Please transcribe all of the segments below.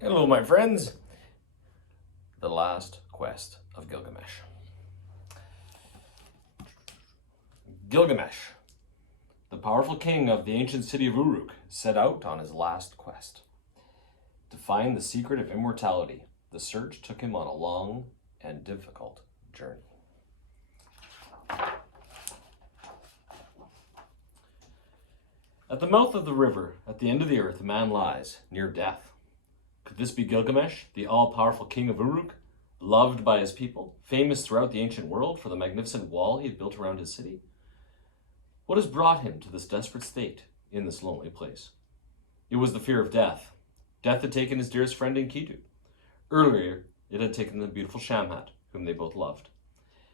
Hello, my friends. The Last Quest of Gilgamesh. Gilgamesh, the powerful king of the ancient city of Uruk, set out on his last quest. To find the secret of immortality, the search took him on a long and difficult journey. At the mouth of the river, at the end of the earth, a man lies, near death. Could this be Gilgamesh, the all-powerful king of Uruk, loved by his people, famous throughout the ancient world for the magnificent wall he had built around his city? What has brought him to this desperate state in this lonely place? It was the fear of death. Death had taken his dearest friend Enkidu. Earlier, it had taken the beautiful Shamhat, whom they both loved.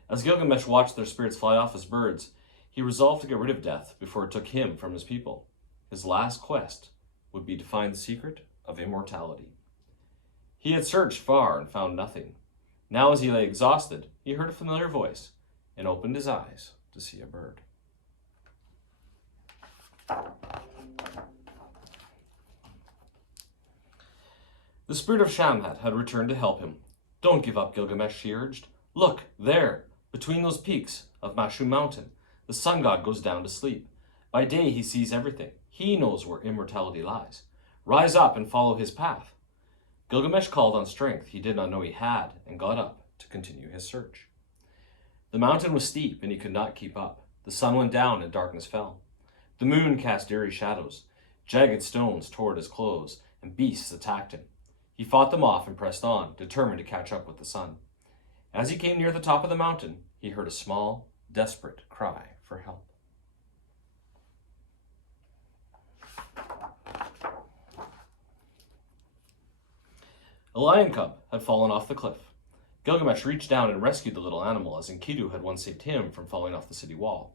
As Gilgamesh watched their spirits fly off as birds, he resolved to get rid of death before it took him from his people. His last quest would be to find the secret of immortality. He had searched far and found nothing. Now, as he lay exhausted, he heard a familiar voice and opened his eyes to see a bird. The spirit of Shamhat had returned to help him. "Don't give up, Gilgamesh," she urged. "Look, there, between those peaks of Mashu Mountain, the sun god goes down to sleep. By day he sees everything. He knows where immortality lies. Rise up and follow his path." Gilgamesh called on strength he did not know he had and got up to continue his search. The mountain was steep and he could not keep up. The sun went down and darkness fell. The moon cast eerie shadows. Jagged stones tore at his clothes and beasts attacked him. He fought them off and pressed on, determined to catch up with the sun. As he came near the top of the mountain, he heard a small, desperate cry for help. A lion cub had fallen off the cliff. Gilgamesh reached down and rescued the little animal, as Enkidu had once saved him from falling off the city wall.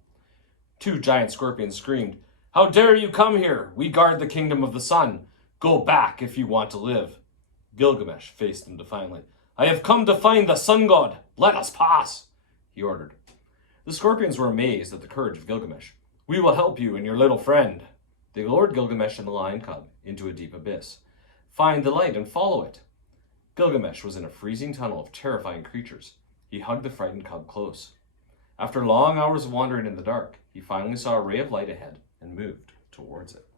Two giant scorpions screamed, "How dare you come here? We guard the kingdom of the sun. Go back if you want to live." Gilgamesh faced them defiantly. "I have come to find the sun god. Let us pass," he ordered. The scorpions were amazed at the courage of Gilgamesh. "We will help you and your little friend." They lowered Gilgamesh and the lion cub into a deep abyss. "Find the light and follow it." Gilgamesh was in a freezing tunnel of terrifying creatures. He hugged the frightened cub close. After long hours of wandering in the dark, he finally saw a ray of light ahead and moved towards it.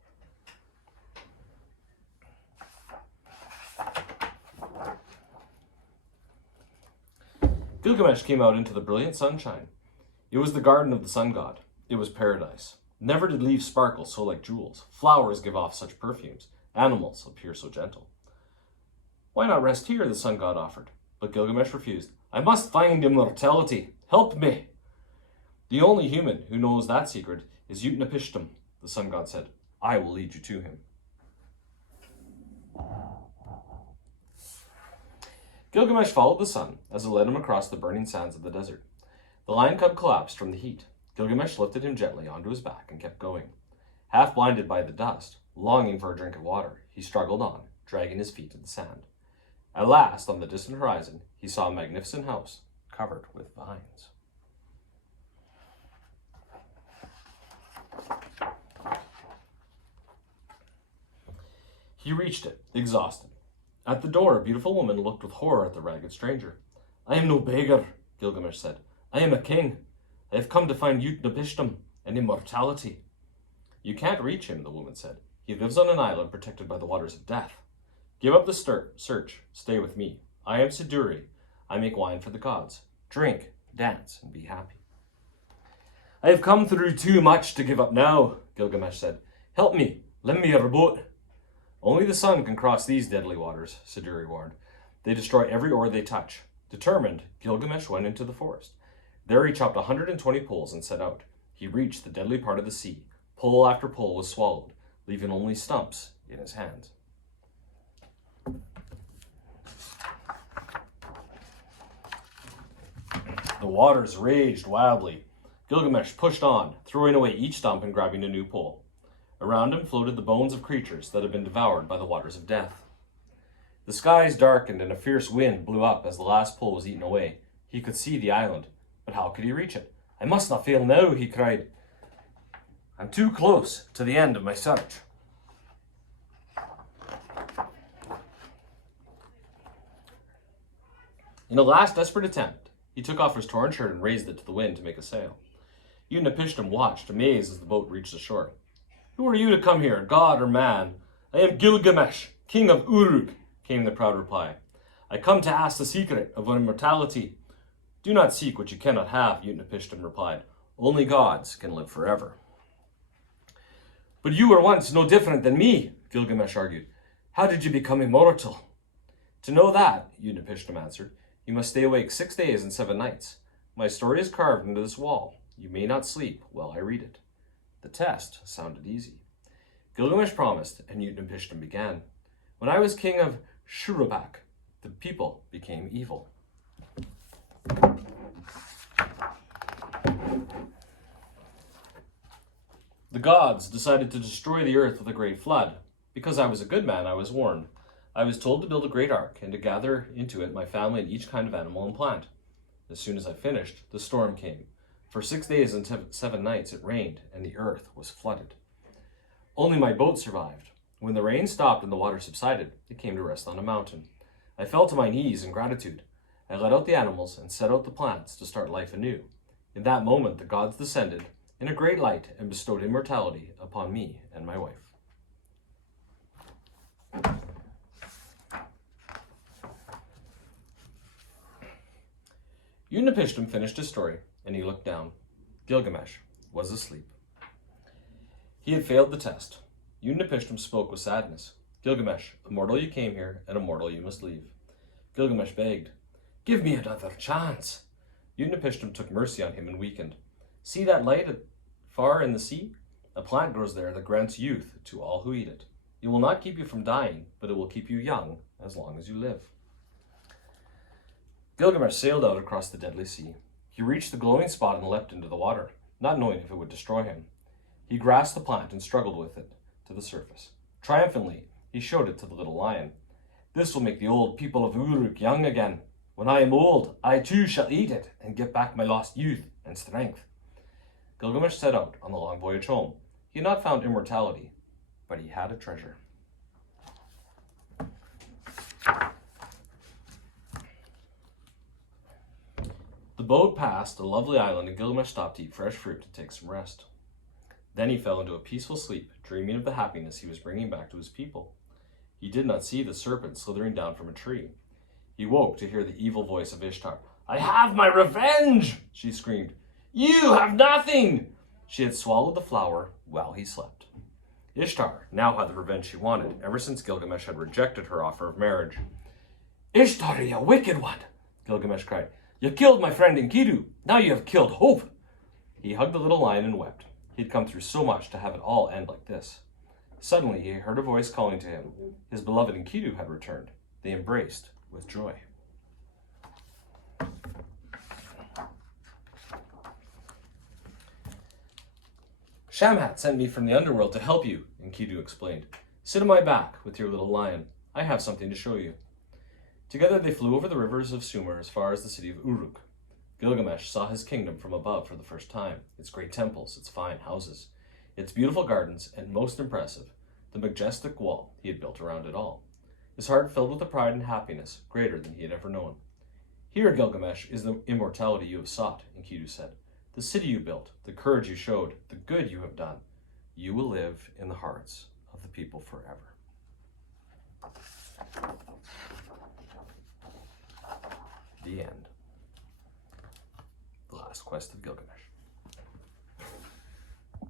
Gilgamesh came out into the brilliant sunshine. It was the garden of the sun god. It was paradise. Never did leaves sparkle so like jewels. Flowers give off such perfumes. Animals appear so gentle. "Why not rest here?" the sun god offered. But Gilgamesh refused. "I must find immortality. Help me." "The only human who knows that secret is Utnapishtim," the sun god said. "I will lead you to him." Gilgamesh followed the sun as it led him across the burning sands of the desert. The lion cub collapsed from the heat. Gilgamesh lifted him gently onto his back and kept going. Half blinded by the dust, longing for a drink of water, he struggled on, dragging his feet in the sand. At last, on the distant horizon, he saw a magnificent house covered with vines. He reached it, exhausted. At the door, a beautiful woman looked with horror at the ragged stranger. "I am no beggar," Gilgamesh said. "I am a king. I have come to find Utnapishtim and immortality." "You can't reach him," the woman said. "He lives on an island protected by the waters of death. Give up the search. Stay with me. I am Siduri. I make wine for the gods. Drink, dance, and be happy." "I have come through too much to give up now," Gilgamesh said. "Help me. Lend me your boat." "Only the sun can cross these deadly waters," Siduri warned. "They destroy every ore they touch." Determined, Gilgamesh went into the forest. There he chopped 120 poles and set out. He reached the deadly part of the sea. Pole after pole was swallowed, leaving only stumps in his hands. The waters raged wildly. Gilgamesh pushed on, throwing away each stump and grabbing a new pole. Around him floated the bones of creatures that had been devoured by the waters of death. The skies darkened and a fierce wind blew up as the last pole was eaten away. He could see the island, but how could he reach it? "I must not fail now," he cried. "I'm too close to the end of my search." In a last desperate attempt, he took off his torn shirt and raised it to the wind to make a sail. Utnapishtim watched, amazed as the boat reached the shore. "Who are you to come here, god or man?" "I am Gilgamesh, king of Uruk," came the proud reply. "I come to ask the secret of immortality." "Do not seek what you cannot have," Utnapishtim replied. "Only gods can live forever." "But you were once no different than me," Gilgamesh argued. "How did you become immortal?" "To know that," Utnapishtim answered, "you must stay awake 6 days and 7 nights. My story is carved into this wall. You may not sleep while I read it." The test sounded easy. Gilgamesh promised, and Utnapishtim began. "When I was king of Shuruppak, the people became evil. The gods decided to destroy the earth with a great flood. Because I was a good man, I was warned. I was told to build a great ark and to gather into it my family and each kind of animal and plant. As soon as I finished, the storm came. For 6 days and 7 nights it rained, and the earth was flooded. Only my boat survived. When the rain stopped and the water subsided, it came to rest on a mountain. I fell to my knees in gratitude. I let out the animals and set out the plants to start life anew. In that moment, the gods descended in a great light and bestowed immortality upon me and my wife. Utnapishtim finished his story, and he looked down. Gilgamesh was asleep. He had failed the test. Utnapishtim spoke with sadness. "Gilgamesh, immortal you came here, and immortal you must leave." Gilgamesh begged, "Give me another chance." Utnapishtim took mercy on him and weakened. "See that light far in the sea? A plant grows there that grants youth to all who eat it. It will not keep you from dying, but it will keep you young as long as you live." Gilgamesh sailed out across the deadly sea. He reached the glowing spot and leapt into the water, not knowing if it would destroy him. He grasped the plant and struggled with it to the surface. Triumphantly, he showed it to the little lion. "This will make the old people of Uruk young again. When I am old, I too shall eat it and get back my lost youth and strength." Gilgamesh set out on the long voyage home. He had not found immortality, but he had a treasure. The boat passed a lovely island, and Gilgamesh stopped to eat fresh fruit and take some rest. Then he fell into a peaceful sleep, dreaming of the happiness he was bringing back to his people. He did not see the serpent slithering down from a tree. He woke to hear the evil voice of Ishtar. "I have my revenge!" she screamed. "You have nothing!" She had swallowed the flower while he slept. Ishtar now had the revenge she wanted, ever since Gilgamesh had rejected her offer of marriage. "Ishtar, you wicked one!" Gilgamesh cried. "You killed my friend Enkidu. Now you have killed hope." He hugged the little lion and wept. He had come through so much to have it all end like this. Suddenly he heard a voice calling to him. His beloved Enkidu had returned. They embraced with joy. "Shamhat sent me from the underworld to help you," Enkidu explained. "Sit on my back with your little lion. I have something to show you." Together they flew over the rivers of Sumer as far as the city of Uruk. Gilgamesh saw his kingdom from above for the first time, its great temples, its fine houses, its beautiful gardens, and most impressive, the majestic wall he had built around it all. His heart filled with a pride and happiness greater than he had ever known. "Here, Gilgamesh, is the immortality you have sought," Enkidu said. "The city you built, the courage you showed, the good you have done. You will live in the hearts of the people forever." The end. The last quest of Gilgamesh.